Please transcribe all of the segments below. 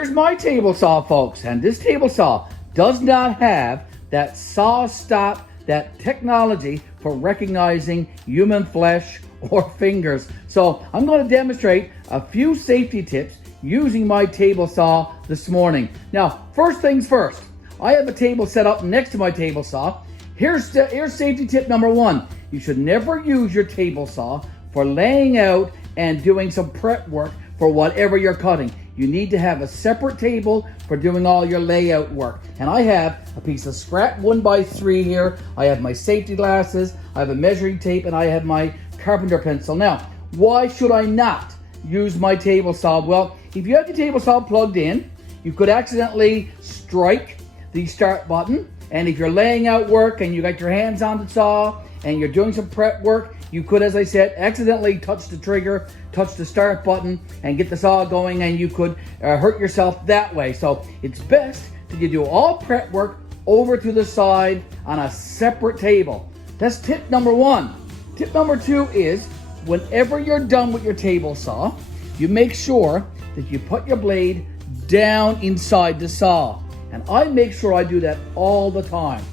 here's my table saw, folks, and this table saw does not have that saw stop, that technology for recognizing human flesh or fingers. So I'm going to demonstrate a few safety tips using my table saw this morning. Now, first things first, I have a table set up next to my table saw. Here's safety tip number one. You should never use your table saw for laying out and doing some prep work for whatever you're cutting. You need to have a separate table for doing all your layout work. And I have a piece of scrap 1x3 here. I have my safety glasses, I have a measuring tape, and I have my carpenter pencil. Now, why should I not use my table saw? Well, if you have your table saw plugged in, you could accidentally strike the start button. And if you're laying out work and you got your hands on the saw and you're doing some prep work, you could, as I said, accidentally touch the trigger, touch the start button, and get the saw going, and you could hurt yourself that way. So it's best that you do all prep work over to the side on a separate table. That's tip number one. Tip number two is, whenever you're done with your table saw, you make sure that you put your blade down inside the saw. And I make sure I do that all the time.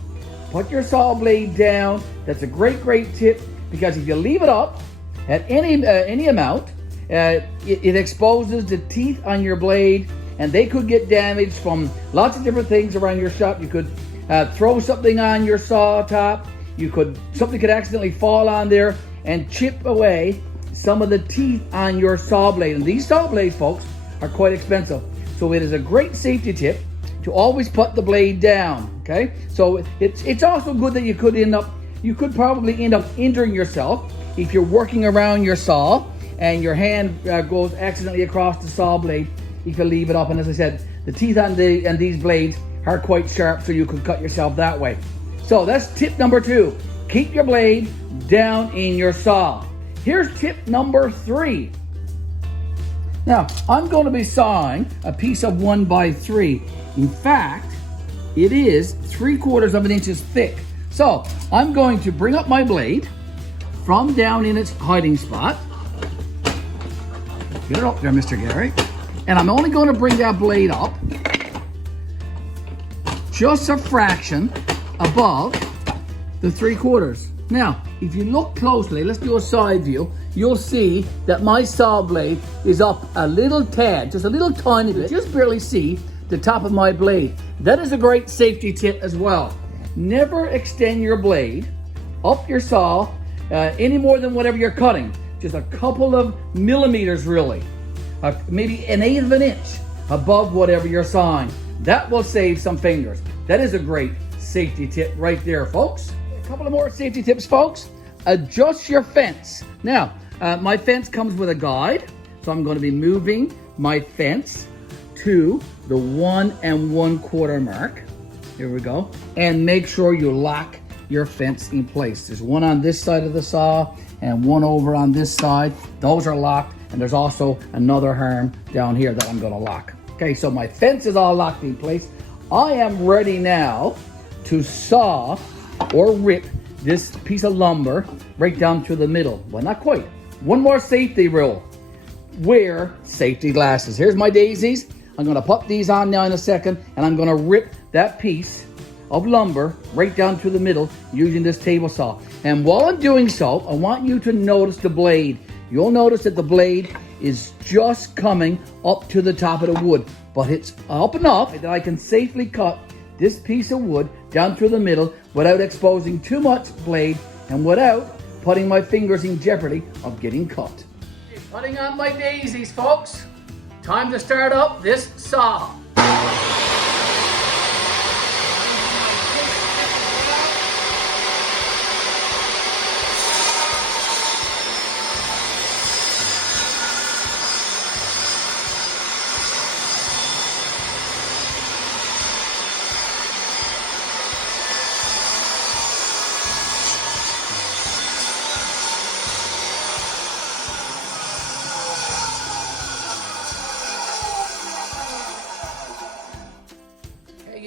Put your saw blade down. That's a great tip, because if you leave it up at any amount, it exposes the teeth on your blade, and they could get damaged from lots of different things around your shop. You could throw something on your saw top. Something could accidentally fall on there and chip away some of the teeth on your saw blade. And these saw blades, folks, are quite expensive. So it is a great safety tip to always put the blade down. Okay, so it's also good that you could probably end up injuring yourself if you're working around your saw and your hand goes accidentally across the saw blade if you leave it up. And as I said, the teeth on these blades are quite sharp, so you could cut yourself that way. So that's tip number two. Keep your blade down in your saw. Here's tip number three. Now, I'm going to be sawing a piece of 1x3. In fact, it is 3/4 inches thick. So I'm going to bring up my blade from down in its hiding spot. Get it up there, Mr. Garry. And I'm only going to bring that blade up just a fraction above the 3/4. Now, if you look closely, let's do a side view, you'll see that my saw blade is up a little tad, just a little tiny bit. Just barely see the top of my blade. That is a great safety tip as well. Never extend your blade up your saw any more than whatever you're cutting. Just a couple of millimeters, really. Maybe 1/8 of an inch above whatever you're sawing. That will save some fingers. That is a great safety tip right there, folks. A couple of more safety tips, folks. Adjust your fence. Now, my fence comes with a guide, so I'm going to be moving my fence to the 1 1/4 mark. Here we go. And make sure you lock your fence in place. There's one on this side of the saw and one over on this side. Those are locked, and there's also another arm down here that I'm gonna lock. Okay, so my fence is all locked in place. I am ready now to saw or rip this piece of lumber right down through the middle. Well, not quite. One more safety rule. Wear safety glasses. Here's my daisies. I'm gonna put these on now in a second, and I'm gonna rip that piece of lumber right down through the middle using this table saw. And while I'm doing so, I want you to notice the blade. You'll notice that the blade is just coming up to the top of the wood, but it's up enough that I can safely cut this piece of wood down through the middle without exposing too much blade and without putting my fingers in jeopardy of getting cut. Putting on my daisies, folks. Time to start up this saw.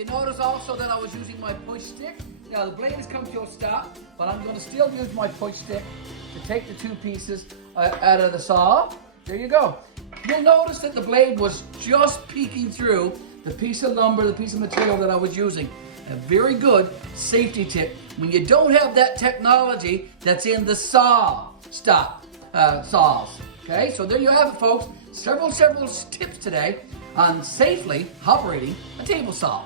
You notice also that I was using my push stick. Now the blade has come to a stop, but I'm going to still use my push stick to take the two pieces out of the saw. There you go. you'll notice that the blade was just peeking through the piece of lumber, the piece of material that I was using. A very good safety tip when you don't have that technology that's in the saws. Okay, so there you have it, folks. Several tips today on safely operating a table saw.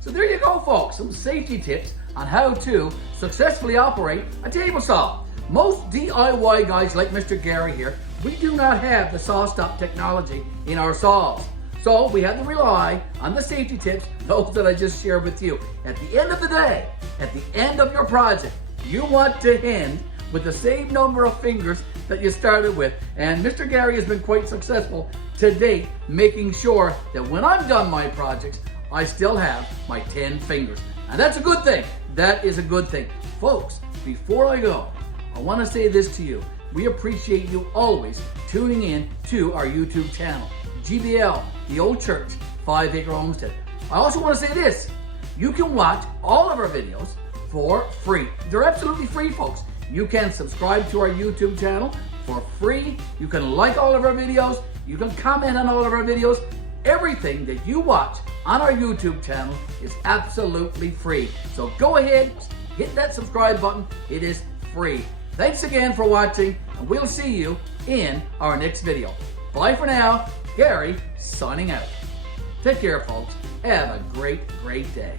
So there you go, folks. Some safety tips on how to successfully operate a table saw. Most DIY guys like Mr. Garry here, we do not have the saw stop technology in our saws. So we have to rely on the safety tips, those that I just shared with you. At the end of the day, at the end of your project, you want to end with the same number of fingers that you started with. And Mr. Garry has been quite successful to date, making sure that when I'm done my projects, I still have my 10 fingers. And that's a good thing. That is a good thing. Folks, before I go, I want to say this to you. We appreciate you always tuning in to our YouTube channel, GBL, the Old Church, 5 Acre Homestead. I also want to say this. You can watch all of our videos for free. They're absolutely free, folks. You can subscribe to our YouTube channel for free. You can like all of our videos. You can comment on all of our videos. Everything that you watch on our YouTube channel is absolutely free. So go ahead, hit that subscribe button. It is free. Thanks again for watching, and we'll see you in our next video. Bye for now. Garry signing out. Take care, folks. Have a great day.